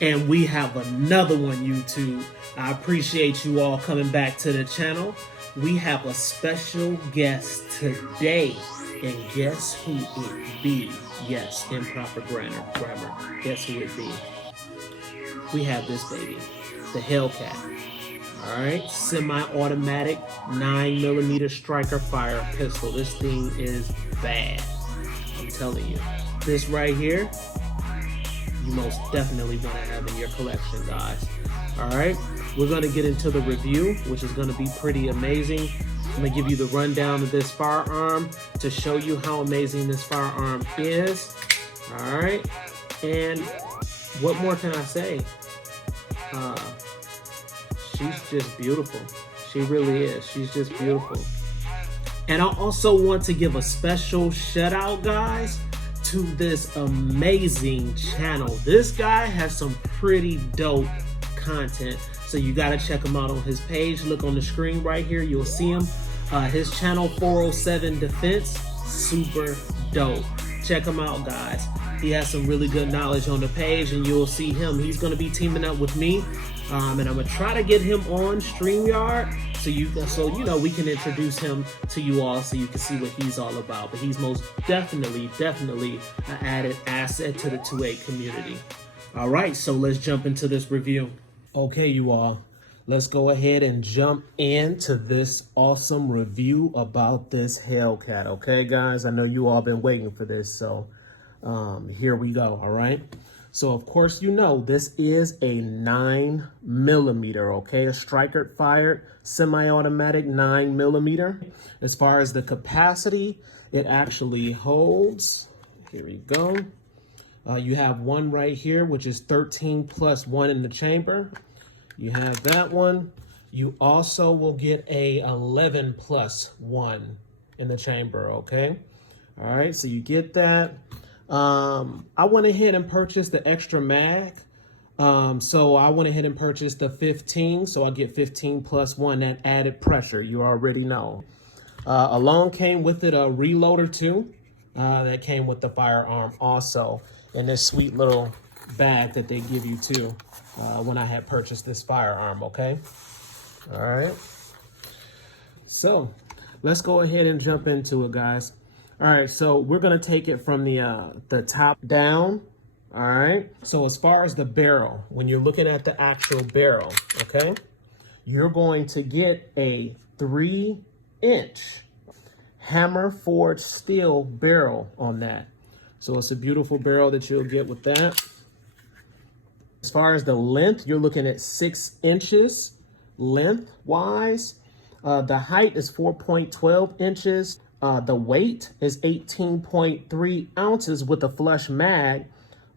And we have another one, YouTube. I appreciate you all coming back to the channel. We have a special guest today. And guess who it be? Yes, improper grammar. Guess who it be? We have this baby, the Hellcat. All right, semi-automatic 9mm striker fire pistol. This thing is bad. I'm telling you. This right here, you most definitely want to have in your collection, guys. All right, we're going to get into the review, which is going to be pretty amazing. I'm going to give you the rundown of this firearm to show you how amazing this firearm is. All right, and what more can I say? She's just beautiful. She really is. She's just beautiful. And I also want to give a special shout out, guys, to this amazing channel. This guy has some pretty dope content, so you got to check him out on his page. Look on the screen right here, you'll see him. His channel, 407 Defense, super dope. Check him out, guys. He has some really good knowledge on the page, and you'll see him. He's going to be teaming up with me, and I'm going to try to get him on StreamYard so you know we can introduce him to you all so you can see what he's all about. But he's most definitely an added asset to the 2A community. All right, so let's jump into this review. Okay, you all, let's go ahead and jump into this awesome review about this Hellcat. Okay, guys, I know you all been waiting for this, so here we go. All right, so of course you know this is a 9mm, okay, a striker fired semi-automatic 9mm. As far as the capacity, it actually holds, here we go, you have one right here, which is 13 plus 1 in the chamber. You have that one. You also will get a 11 plus 1 in the chamber, okay? All right, so you get that. I went ahead and purchased the extra mag. So I went ahead and purchased the 15, so I get 15 plus 1, that added pressure, you already know. Along came with it a reloader too, that came with the firearm also, in this sweet little bag that they give you too, when I had purchased this firearm, okay? All right, so let's go ahead and jump into it, guys. All right, so we're gonna take it from the top down. All right, so as far as the barrel, when you're looking at the actual barrel, okay, you're going to get a 3-inch hammer forged steel barrel on that. So it's a beautiful barrel that you'll get with that. As far as the length, you're looking at 6 inches lengthwise. The height is 4.12 inches. The weight is 18.3 ounces with a flush mag.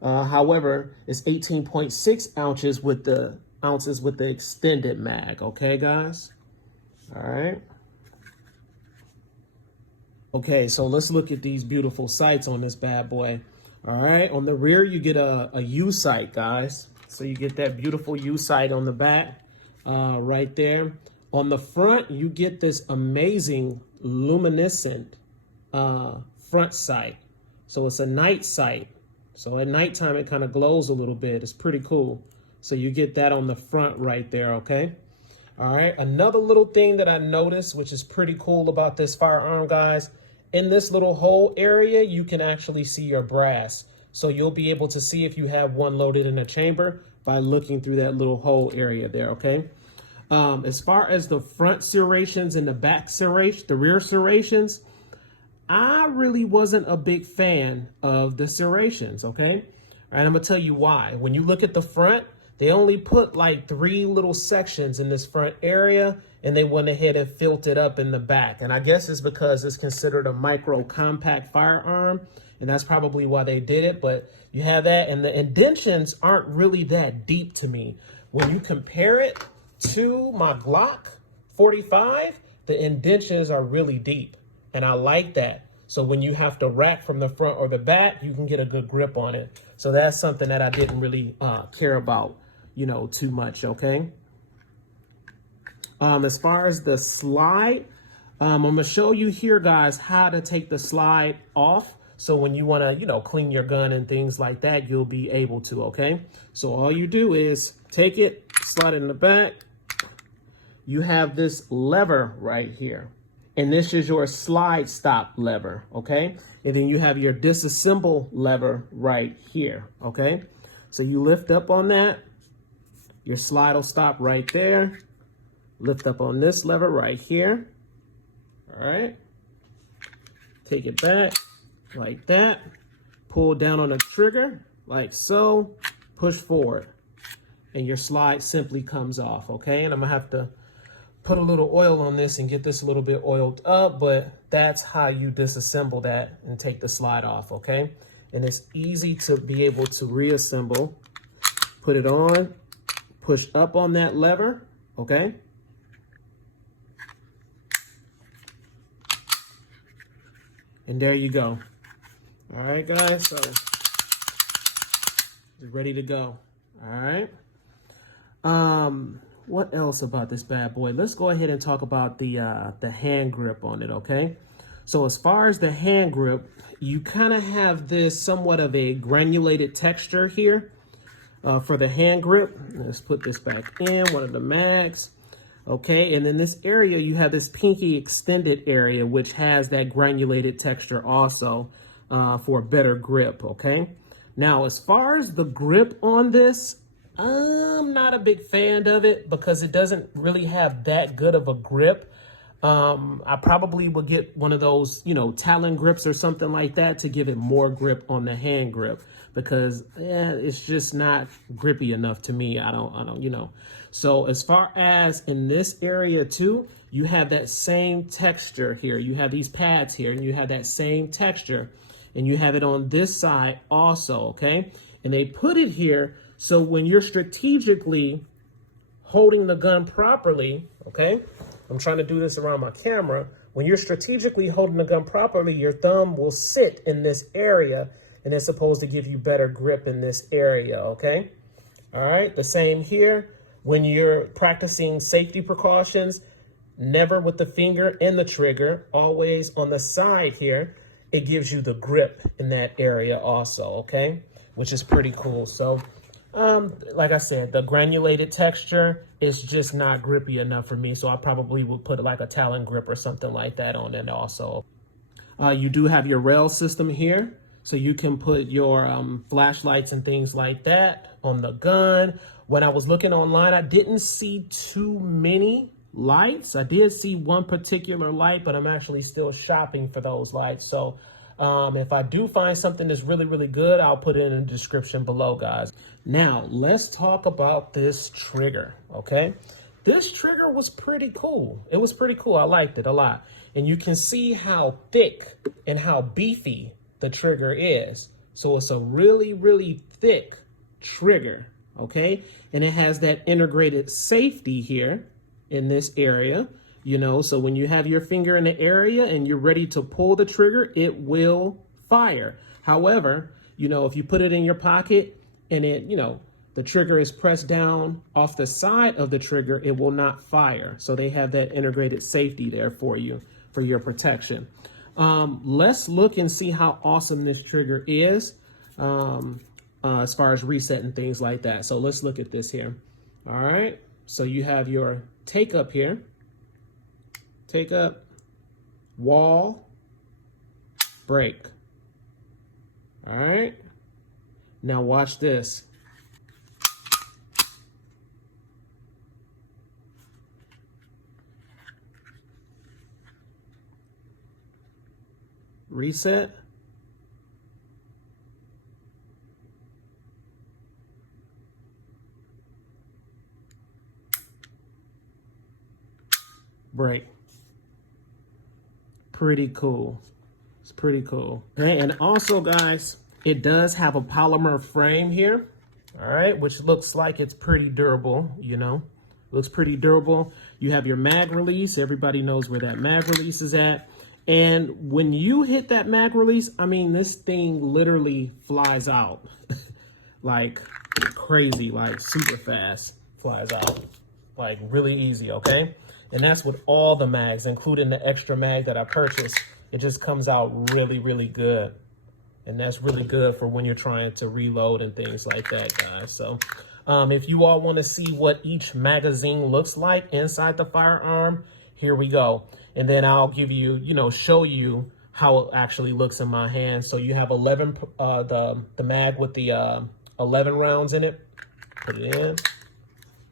However, it's 18.6 ounces with the extended mag. Okay, guys? All right. Okay, so let's look at these beautiful sights on this bad boy. All right, on the rear, you get a U sight, guys. So you get that beautiful U sight on the back right there. On the front, you get this amazing luminescent front sight. So it's a night sight. So at nighttime, it kind of glows a little bit. It's pretty cool. So you get that on the front right there, okay? All right, another little thing that I noticed, which is pretty cool about this firearm, guys, in this little hole area, you can actually see your brass. So you'll be able to see if you have one loaded in a chamber by looking through that little hole area there, okay? As far as the front serrations and the back serration, the rear serrations, I really wasn't a big fan of the serrations, okay? All right, I'm gonna tell you why. When you look at the front, they only put like 3 little sections in this front area, and they went ahead and filled it up in the back. And I guess it's because it's considered a micro compact firearm, and that's probably why they did it. But you have that, and the indentions aren't really that deep to me. When you compare it to my Glock 45, the indentions are really deep, and I like that. So when you have to rack from the front or the back, you can get a good grip on it. So that's something that I didn't really care about, you know, too much, okay? As far as the slide, I'm gonna show you here, guys, how to take the slide off. So when you want to, you know, clean your gun and things like that, you'll be able to, okay? So all you do is take it, slide it in the back. You have this lever right here. And this is your slide stop lever, okay? And then you have your disassemble lever right here, okay? So you lift up on that. Your slide will stop right there. Lift up on this lever right here. All right. Take it back like that. Pull down on the trigger like so. Push forward. And your slide simply comes off, okay? And I'm gonna have to put a little oil on this and get this a little bit oiled up, but that's how you disassemble that and take the slide off, okay? And it's easy to be able to reassemble. Put it on, push up on that lever, okay? And there you go. All right, guys, so it's ready to go, all right? What else about this bad boy? Let's go ahead and talk about the hand grip on it, okay? So as far as the hand grip, you kind of have this somewhat of a granulated texture here for the hand grip. Let's put this back in, one of the mags, okay? And in this area, you have this pinky extended area, which has that granulated texture also for a better grip, okay? Now, as far as the grip on this, I'm not a big fan of it because it doesn't really have that good of a grip. I probably would get one of those, you know, Talon grips or something like that to give it more grip on the hand grip because it's just not grippy enough to me. I don't, you know. So as far as in this area too, you have that same texture here. You have these pads here and you have that same texture and you have it on this side also, okay? And they put it here so when you're strategically holding the gun properly, okay? I'm trying to do this around my camera. When you're strategically holding the gun properly, your thumb will sit in this area and it's supposed to give you better grip in this area, okay? All right, the same here. When you're practicing safety precautions, never with the finger in the trigger, always on the side here. It gives you the grip in that area also, okay? Which is pretty cool. So, like I said, the granulated texture is just not grippy enough for me. So I probably would put like a Talon grip or something like that on it also. You do have your rail system here. So you can put your flashlights and things like that on the gun. When I was looking online, I didn't see too many lights. I did see one particular light, but I'm actually still shopping for those lights. So if I do find something that's really, really good, I'll put it in the description below, guys. Now, let's talk about this trigger, okay? This trigger was pretty cool. It was pretty cool. I liked it a lot. And you can see how thick and how beefy the trigger is. So it's a really, really thick trigger, okay? And it has that integrated safety here in this area, you know, so when you have your finger in the area and you're ready to pull the trigger, it will fire. However, you know, if you put it in your pocket and it, you know, the trigger is pressed down off the side of the trigger, it will not fire. So they have that integrated safety there for you, for your protection. Let's look and see how awesome this trigger is as far as reset and things like that. So let's look at this here. All right. So you have your take up here. Take up, wall, break. All right. Now watch this. Reset. Break. Pretty cool. It's pretty cool. Okay, and also, guys, it does have a polymer frame here. All right, which looks like it's pretty durable, you know. Looks pretty durable. You have your mag release. Everybody knows where that mag release is at. And when you hit that mag release, I mean, this thing literally flies out like crazy, like super fast flies out, like really easy, okay? And that's with all the mags, including the extra mag that I purchased. It just comes out really, really good. And that's really good for when you're trying to reload and things like that, guys. So if you all want to see what each magazine looks like inside the firearm, here we go. And then I'll give you, show you how it actually looks in my hand. So you have 11, the mag with the 11 rounds in it. Put it in.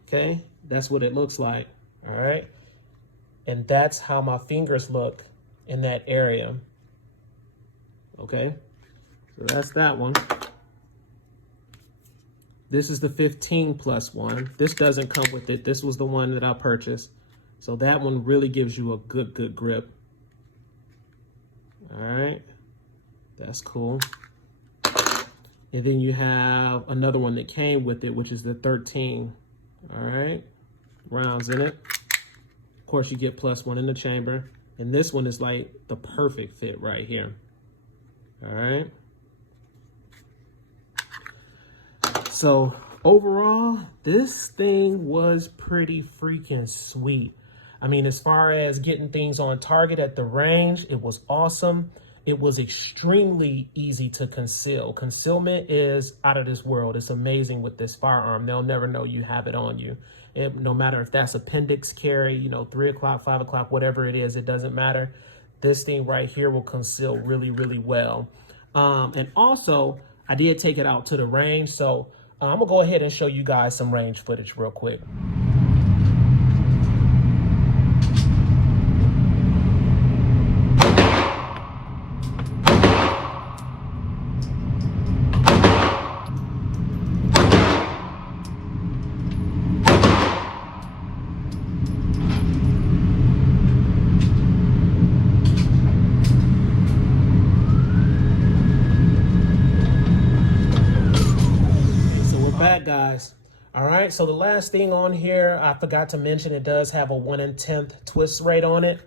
Okay, that's what it looks like. All right. And that's how my fingers look in that area. Okay. So that's that one. This is the 15+1. This doesn't come with it. This was the one that I purchased. So that one really gives you a good grip. All right. That's cool. And then you have another one that came with it, which is the 13. All right. Rounds in it. Of course, you get +1 in the chamber. And this one is like the perfect fit right here. All right. So overall, this thing was pretty freaking sweet. I mean, as far as getting things on target at the range, it was awesome. It was extremely easy to conceal. Concealment is out of this world. It's amazing with this firearm. They'll never know you have it on you. No matter if that's appendix carry, 3 o'clock, 5 o'clock, whatever it is, it doesn't matter. This thing right here will conceal really well. And also, I did take it out to the range, so I'm gonna go ahead and show you guys some range footage real quick. Guys, all right, so the last thing on here, I forgot to mention, it does have a 1/10 twist rate on it,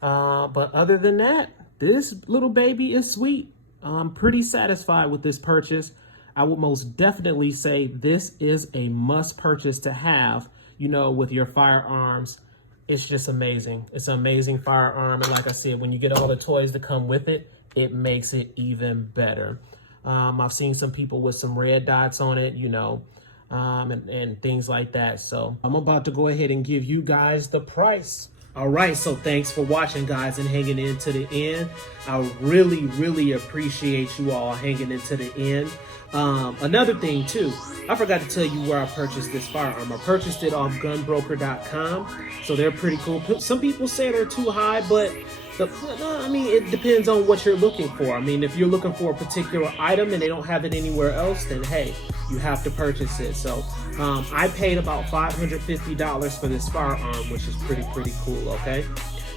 but other than that, this little baby is sweet. I'm pretty satisfied with this purchase. I would most definitely say this is a must purchase to have, with your firearms. It's just amazing. It's an amazing firearm, and like I said, when you get all the toys that come with it, it makes it even better. I've seen some people with some red dots on it, and things like that. So I'm about to go ahead and give you guys the price. All right, so thanks for watching, guys, and hanging in to the end. I really appreciate you all hanging into the end. Another thing too, I forgot to tell you where I purchased this firearm. I purchased it off gunbroker.com, so they're pretty cool. Some people say they're too high, but I mean, it depends on what you're looking for. I mean, if you're looking for a particular item and they don't have it anywhere else, then hey, you have to purchase it. So I paid about $550 for this firearm, which is pretty cool, okay?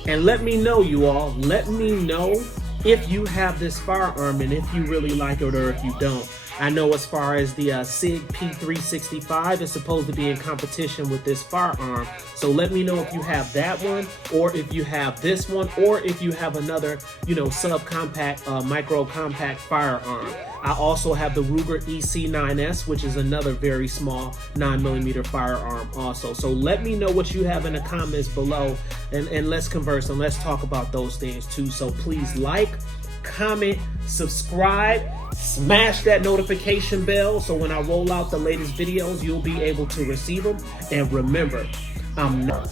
And let me know, you all, let me know if you have this firearm and if you really like it or if you don't. I know as far as the Sig P365 is supposed to be in competition with this firearm. So let me know if you have that one, or if you have this one, or if you have another, subcompact, micro compact firearm. I also have the Ruger EC9S, which is another very small 9mm firearm also. So let me know what you have in the comments below, and let's converse and let's talk about those things too. So please like, comment, subscribe, smash that notification bell so when I roll out the latest videos, you'll be able to receive them. And remember, I'm not